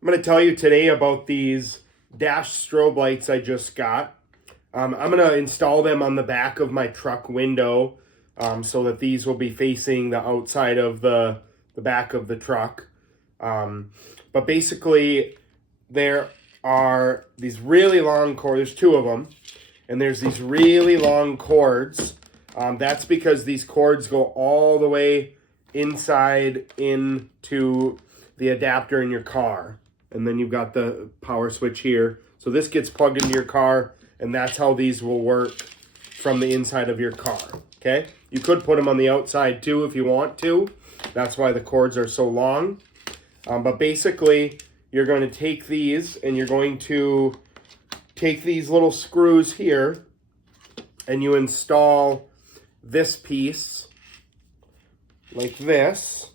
I'm going to tell you today about these dash strobe lights I just got. I'm going to install them on the back of my truck window so that these will be facing the outside of the back of the truck. But basically, there are these really long cords. There's two of them. And there's these really long cords. That's because these cords go all the way inside into the adapter in your car. And then you've got the power switch here. So this gets plugged into your car, and that's how these will work from the inside of your car, okay? You could put them on the outside too if you want to. That's why the cords are so long. But basically, you're going to take these, and you're going to take these little screws here, and you install this piece like this,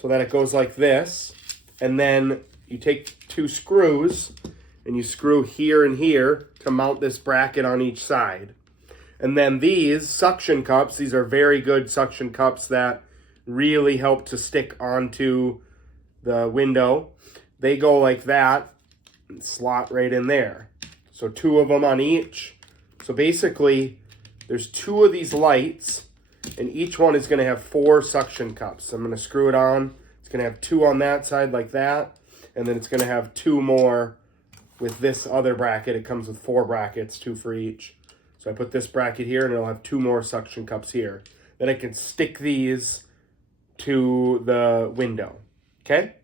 so that it goes like this. And then you take two screws and you screw here and here to mount this bracket on each side. And then these suction cups, these are very good suction cups that really help to stick onto the window. They go like that and slot right in there. So two of them on each. So basically, there's two of these lights, and each one is going to have 4 suction cups. So I'm going to screw it on. It's going to have 2 on that side like that, and then it's going to have 2 more with this other bracket. It comes with 4 brackets, 2 for each. So I put this bracket here, and it'll have 2 more suction cups here. Then I can stick these to the window, okay?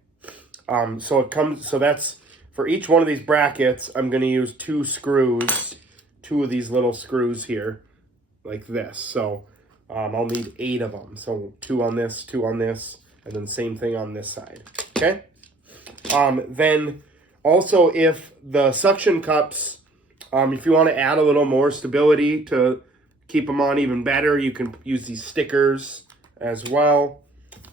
So that's, for each one of these brackets, I'm going to use 2 screws, 2 of these little screws here, like this. So I'll need 8 of them. So 2 on this, 2 on this, and then same thing on this side, okay? Then also, if the suction cups, if you want to add a little more stability to keep them on even better, you can use these stickers as well.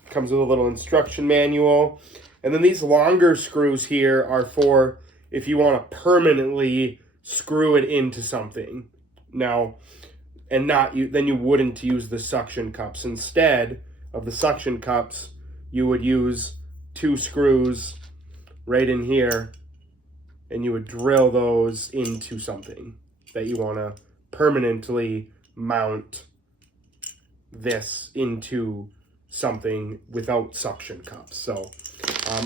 Comes with a little instruction manual. And then these longer screws here are for if you want to permanently screw it into something. Now, and then you wouldn't use the suction cups. Instead of the suction cups, you would use 2 screws right in here, and you would drill those into something that you want to permanently mount this into something without suction cups. So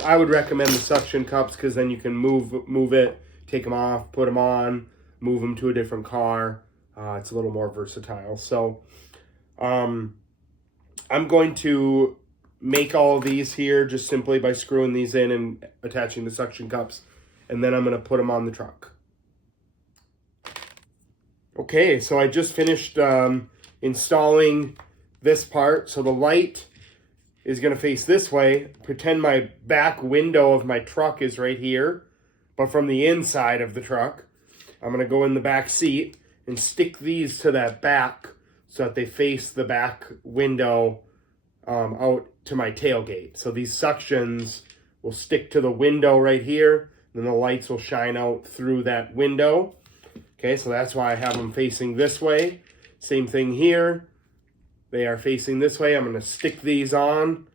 I would recommend the suction cups because then you can move it, take them off, put them on, move them to a different car. It's a little more versatile. So I'm going to make all of these here just simply by screwing these in and attaching the suction cups, and then I'm going to put them on the truck. Okay, so I just finished installing this part. So the light is going to face this way. Pretend my back window of my truck is right here, but from the inside of the truck, I'm going to go in the back seat and stick these to that back so that they face the back window out to my tailgate. So these suctions will stick to the window right here, and then the lights will shine out through that window. Okay, so that's why I have them facing this way. Same thing here. They are facing this way. I'm going to stick these on,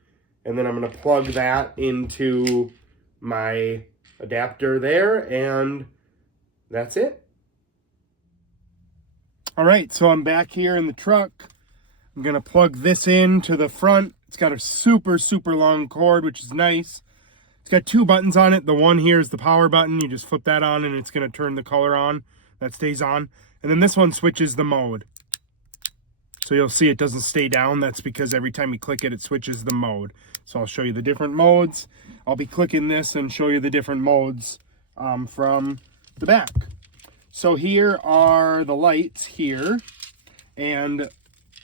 and then I'm going to plug that into my adapter there, and that's it. All right, so I'm back here in the truck. I'm going to plug this in to the front. It's got a super, super long cord, which is nice. It's got 2 buttons on it. The one here is the power button. You just flip that on, and it's going to turn the color on. That stays on. And then this one switches the mode. So you'll see it doesn't stay down. That's because every time you click it, it switches the mode. So I'll show you the different modes. I'll be clicking this and show you the different modes from the back. So here are the lights here and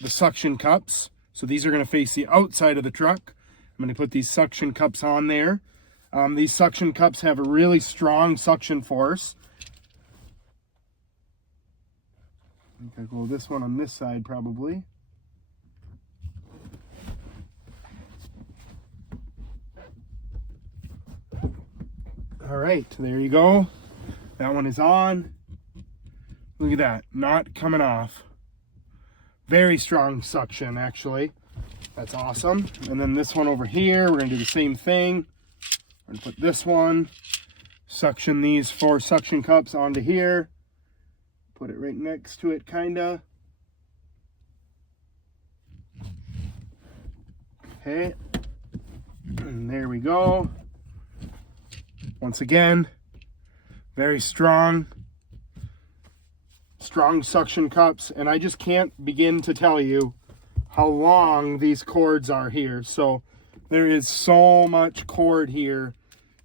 the suction cups. So these are going to face the outside of the truck. I'm going to put these suction cups on there. These suction cups have a really strong suction force. I think I'll go this one on this side probably. All right, there you go. That one is on. Look at that, not coming off. Very strong suction, actually. That's awesome. And then this one over here, we're gonna do the same thing. We're gonna put this one, suction these 4 suction cups onto here, put it right next to it, kinda. Okay, and there we go. Once again, very strong suction cups, and I just can't begin to tell you how long these cords are here. So there is so much cord here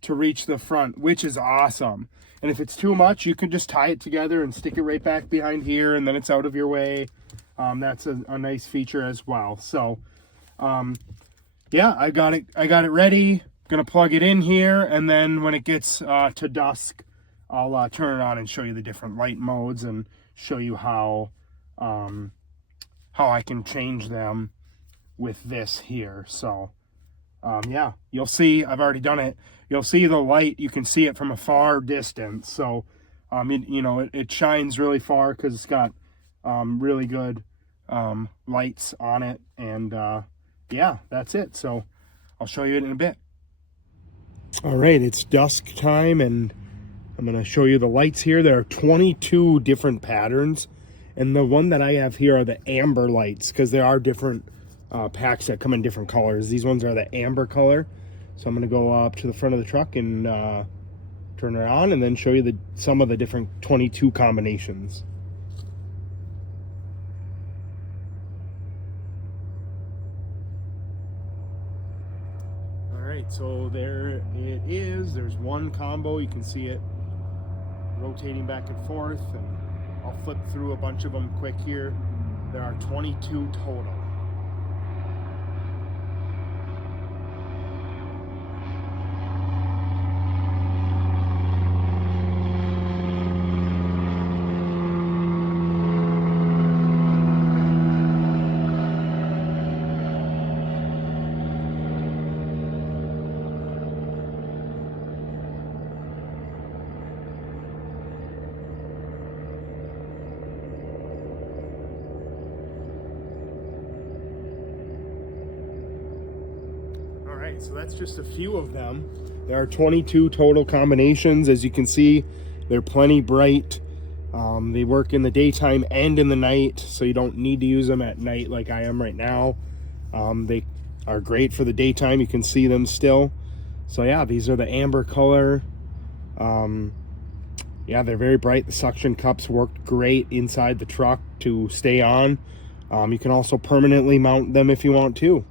to reach the front, which is awesome. And if it's too much, you can just tie it together and stick it right back behind here, and then it's out of your way. That's a nice feature as well. So yeah, I got it ready. Gonna plug it in here, and then when it gets to dusk, I'll turn it on and show you the different light modes and show you how I can change them with this here. So yeah, you'll see, I've already done it. You'll see the light, you can see it from a far distance. So you know, it shines really far because it's got really good lights on it. And yeah, that's it. So I'll show you it in a bit. All right, it's dusk time, and I'm going to show you the lights here. There are 22 different patterns, and the one that I have here are the amber lights, because there are different packs that come in different colors. These ones are the amber color. So I'm going to go up to the front of the truck and turn it on, and then show you some of the different 22 combinations. So there it is. There's one combo. You can see it rotating back and forth, and I'll flip through a bunch of them quick here. There are 22 total. So that's just a few of them. There are 22 total combinations. As you can see, they're plenty bright. They work in the daytime and in the night, so you don't need to use them at night like I am right now. They are great for the daytime. You can see them still. So yeah, these are the amber color. Yeah, they're very bright. The suction cups worked great inside the truck to stay on. You can also permanently mount them if you want to.